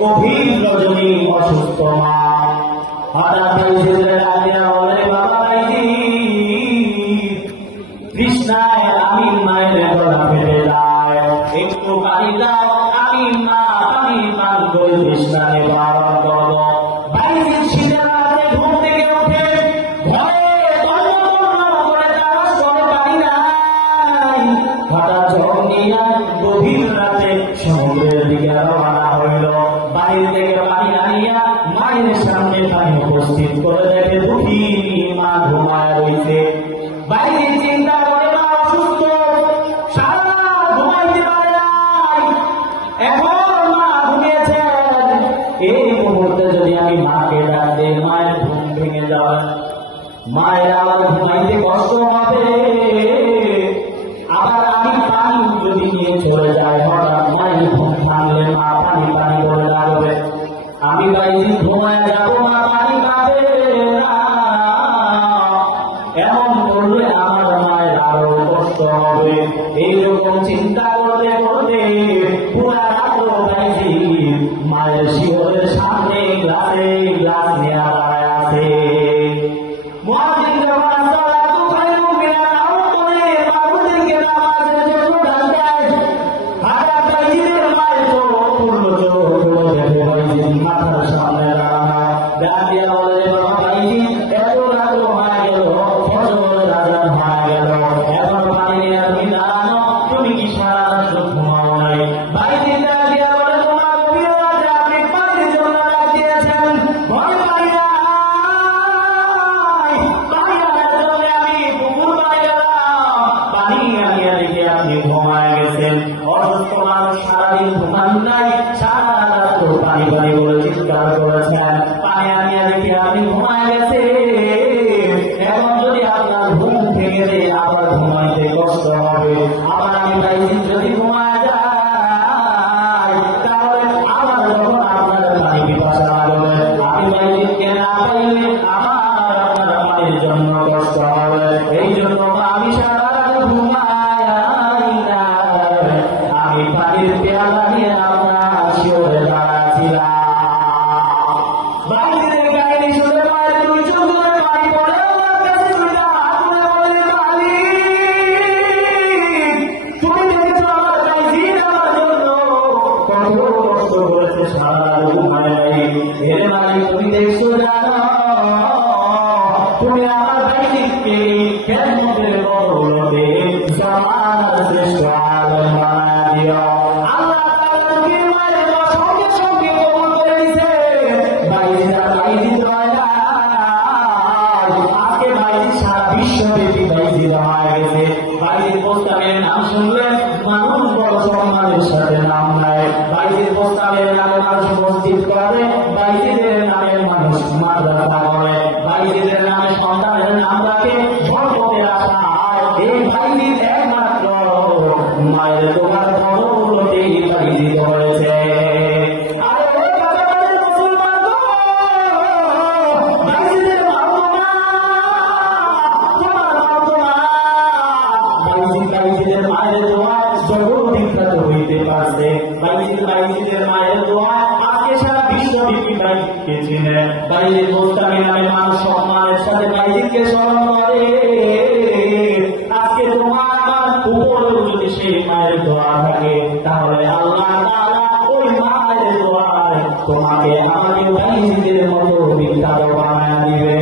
গভীর রজনী অসুস্থ মা হঠাৎ বাইজিদের ডাকিয়া বলে, বাবা বাইজিদ, তৃষ্ণায় আমি মায়ের গলা ফেলে যায়, একটু পানি দাও, আমি মা পানি পান করে তৃষ্ণা নিবারণ করব। বাইজিদ শীতের রাতে ঘুম থেকে উঠে ঘরে করে তালাশ করে পানি নাই। হঠাৎ ঝড় নিয়ে গভীর রাতে সমুদ্রের দিকে রওনা হইল। বাইরে থেকে পানি আনিয়া মায়ের সামনে পানি উপস্থিত করে দেখে দুঃখী মা ঘুমায় রয়েছে। বাইরে চিন্তা করে মা অসুস্থ, সারা ঘুমাইতে পারে নাই, এখন মা ঘুমিয়েছে, এই মুহূর্তে যদি আমি মাকে ডাক দিই মায়ের ঘুম ভেঙে যাবে, মায়ের আবার ঘুমাইতে কষ্ট হবে, আবার আমি পানি যদি নিয়ে চলে যাই, হঠাৎ মায়ের ঘুম ভাঙলে মা পানি পানি বলে লাগবে, আমি বাইরে ঘুমায় যাবো, মা পানি পাবে না, এমন করলে আমার মায়ের আরো কষ্ট হবে। এইরকম চিন্তা করতে করতে পুরা রাত বাইরে মায়ের শিওরের সামনে গ্লাসে গ্লাস নিয়ে দাঁড়ায় আছে। মুয়াজ্জিন যখন সালাতু খায়রুম মিনান নাওম বলে বাবুদেরকে নামাজের জন্য ডাকে, হঠাৎ বাইজিদের মায়ের চোখ খুলল, চোখ খুলে দেখে বাইজিদ মাথার সামনে দাঁড়ানো, ডাক দিয়া বলে, বাবা বাইজিদ, এত রাত হয়ে গেল, ফজরের আযান হয়ে গেল, এখন পানি নিয়ে তুমি দাঁড়ানো, তুমি কি সারা রাত ঘুমাও নাই? বাইজিদ ডাক দিয়া বলে, তোমার গভীর রাতে আপনি পানির জন্য ডাক দিয়েছেন, ভয় পাই না, পানি আনিয়া দেখে আপনি ঘুমায় গেছেন। অসুস্থ মানুষ সারাদিন ঘুমান নাই, সারা রাত পানি পানি বলে চিৎকার করেছেন, পানি আনিয়া দেখে আপনি ঘুমায় গেছে, এখন যদি আপনার ঘুম ভেঙে দেয় আবার ঘুমাইতে কষ্ট হবে, আবার আমি বাইজিদ যদি ঘুমায় যাই তাহলে আবার যখন আপনার পানি পিপাসা লাগবে, আমি বাইজিদকে না পাইলে আমার আপনার পানির জন্য কষ্ট হবে। এই জন্য আমি সারা রাত ঘুমাই না, আমি পানির পেয়ালা নিয়ে আপনার শিওরে দাঁড়াচ্ছিলাম। বাইজিদের কাহিনী শুনে মায়ের দুই চোখ ধরে পানি পড়ে আমার কাছে ছুটে হাত তুলে বলে, মালিক, তুমি দেখেছো আমার বাইজিদ আমার জন্য কত কষ্ট করেছে, সারা রাত ঘুমায় নাই, এর মালিক তুমি দেখছো, জানো তুমি আমার বাইজিদকে কিয়ামতের বদৌলতে জামানার শ্রেষ্ঠ আলেম বানায় দিও। আল্লাহ তাআলা নবীর মায়ের দোয়া সঙ্গে সঙ্গে কবুল করে নিয়েছে। বাইজিদ আর বাইজিদ হয় না, আজকে বাইজিদ সারা বিশ্বব্যাপী বাইজিদ হয়ে গেছে। বাইজিদ বোস্তামের নাম শুনলে মানুষ বড় সম্মানের সাথে নাম নেয়। বাইজিদ বোস্তামের নামে মানুষ মসজিদ করে, বাইজিদের নামে মানুষ মাদ্রাসা করে, বাইজিদের নামে সন্তানের নাম রাখে, বরকতের আশায়। এই বাইজিদ একমাত্র মায়ের তোমার বদৌলতেই বাইজিদ হয়েছে। আরে কাছাকাছি মুসলমান গো, বাইজিদের মাওলানা, তোমার মাওলানা, বাইজিদের মায়ের দোয়া জগৎ বিখ্যাত হইতে পারছে। বাইজিদের মায়ের দোয়া আজকে সারা বিশ্বব্যাপী বাইজিদকে চিনে। বাইজিদ বোস্তামি নামে মানুষ সম্মানের সাথে বাইজিদকে স্মরণ করে। আজকে তোমার আমার উপরেও যদি সেই মায়ের দোয়া থাকে তাহলে আল্লাহ তাআলা ওই মায়ের দোয়ায় তোমাকে আমাকে বাইজিদের মতো বিখ্যাত বানায় দিবে।